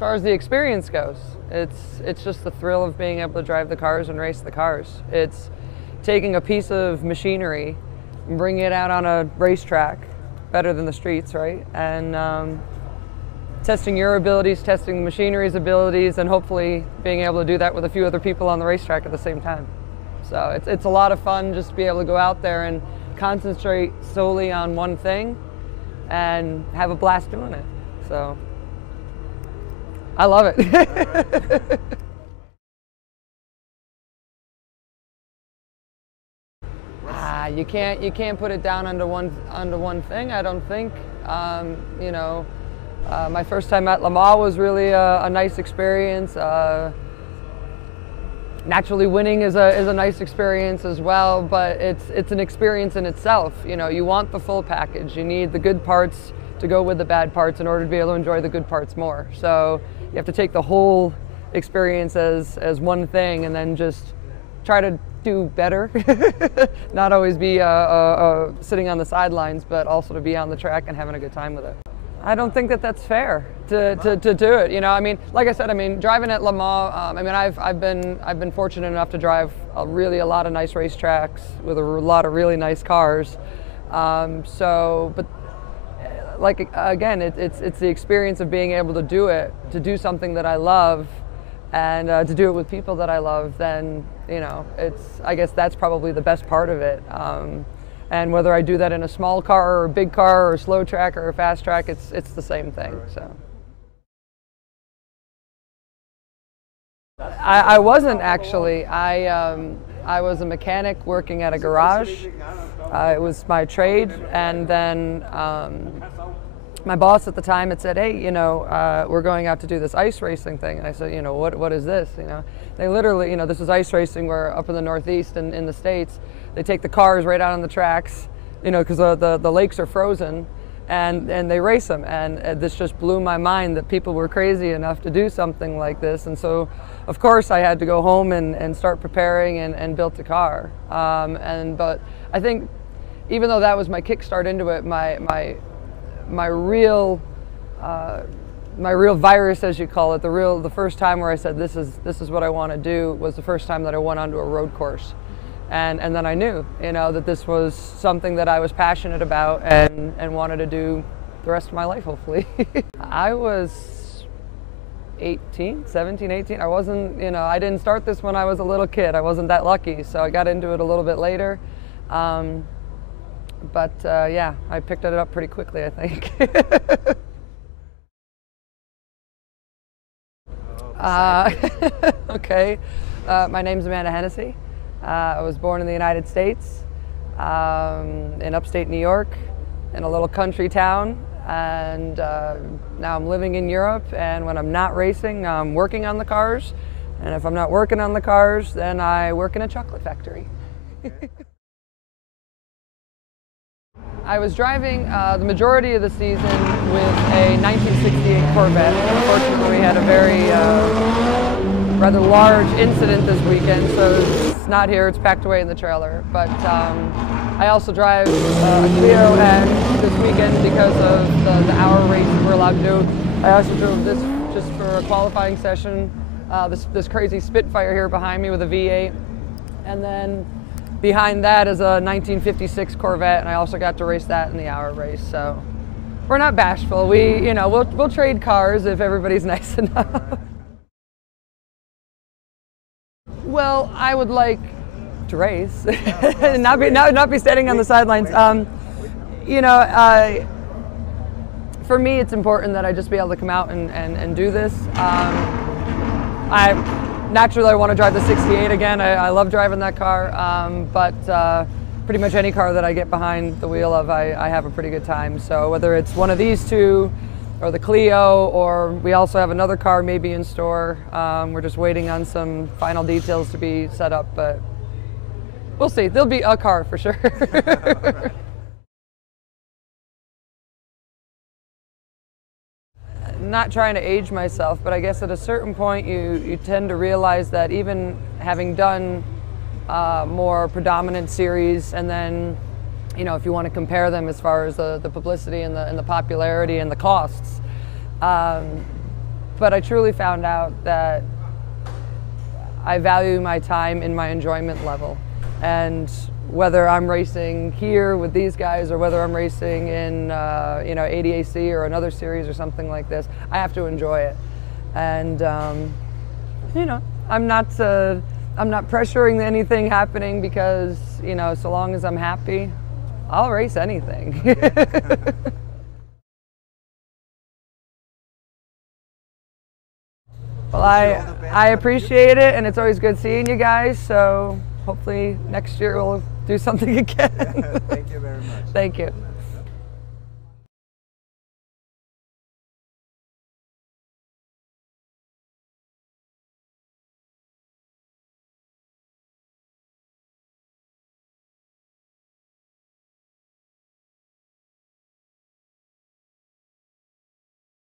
far as the experience goes, it's just the thrill of being able to drive the cars and race the cars. It's taking a piece of machinery and bringing it out on a racetrack, better than the streets, right? And testing your abilities, testing the machinery's abilities, and hopefully being able to do that with a few other people on the racetrack at the same time. So it's a lot of fun just to be able to go out there and concentrate solely on one thing and have a blast doing it. So I love it. You can't put it down under one thing, I don't think. You know, my first time at Le Mans was really a nice experience. Naturally, winning is a nice experience as well, but it's an experience in itself. You know, you want the full package. You need the good parts to go with the bad parts in order to be able to enjoy the good parts more. So you have to take the whole experience as one thing and then just try to do better. Not always be sitting on the sidelines, but also to be on the track and having a good time with it. I don't think that that's fair to do it. You know, I mean, like I said, I mean, driving at Le Mans. I mean, I've been fortunate enough to drive a lot of nice racetracks with a lot of really nice cars. But like again, it's the experience of being able to do it, to do something that I love, and to do it with people that I love. Then you know, I guess that's probably the best part of it. And whether I do that in a small car or a big car or a slow track or a fast track, it's the same thing. So I wasn't actually. I was a mechanic working at a garage. It was my trade, and then my boss at the time had said, "Hey, you know, we're going out to do this ice racing thing." And I said, "You know, what is this?" You know, they literally, you know, this is ice racing. We're up in the Northeast and in the States. They take the cars right out on the tracks, you know, because the lakes are frozen, and they race them. And this just blew my mind that people were crazy enough to do something like this. And so, of course, I had to go home and start preparing and built a car. But I think, even though that was my kickstart into it, my real virus, as you call it, the first time where I said this is what I want to do, was the first time that I went onto a road course. And then I knew, you know, that this was something that I was passionate about and wanted to do the rest of my life, hopefully. I was 17, 18. I wasn't, you know, I didn't start this when I was a little kid. I wasn't that lucky, so I got into it a little bit later. Yeah, I picked it up pretty quickly, I think. Okay, my name's Amanda Hennessy. I was born in the United States, in upstate New York, in a little country town, and now I'm living in Europe, and when I'm not racing, I'm working on the cars, and if I'm not working on the cars, then I work in a chocolate factory. I was driving the majority of the season with a 1968 Corvette. Unfortunately, we had a very rather large incident this weekend, so it's not here, it's packed away in the trailer. But I also drive a Clio, and this weekend, because of the hour race that we're allowed to do, I also drove this just for a qualifying session, this crazy Spitfire here behind me with a V8. And then behind that is a 1956 Corvette, and I also got to race that in the hour race. So we're not bashful. We'll trade cars if everybody's nice enough. Well, I would like to race, and not be standing on the sidelines. For me, it's important that I just be able to come out and do this. Naturally, I want to drive the 68 again. I love driving that car, but pretty much any car that I get behind the wheel of, I have a pretty good time. So whether it's one of these two, or the Clio, or we also have another car maybe in store. We're just waiting on some final details to be set up, but we'll see. There'll be a car for sure. Not trying to age myself, but I guess at a certain point you tend to realize that even having done more predominant series, and then, you know, if you want to compare them as far as the publicity and the popularity and the costs, but I truly found out that I value my time in my enjoyment level. And whether I'm racing here with these guys or whether I'm racing in you know, ADAC or another series or something like this, I have to enjoy it. And you know, I'm not pressuring anything happening, because, you know, so long as I'm happy, I'll race anything. Well, I appreciate it, and it's always good seeing you guys, so hopefully next year we'll do something again. Thank you very much. Thank you.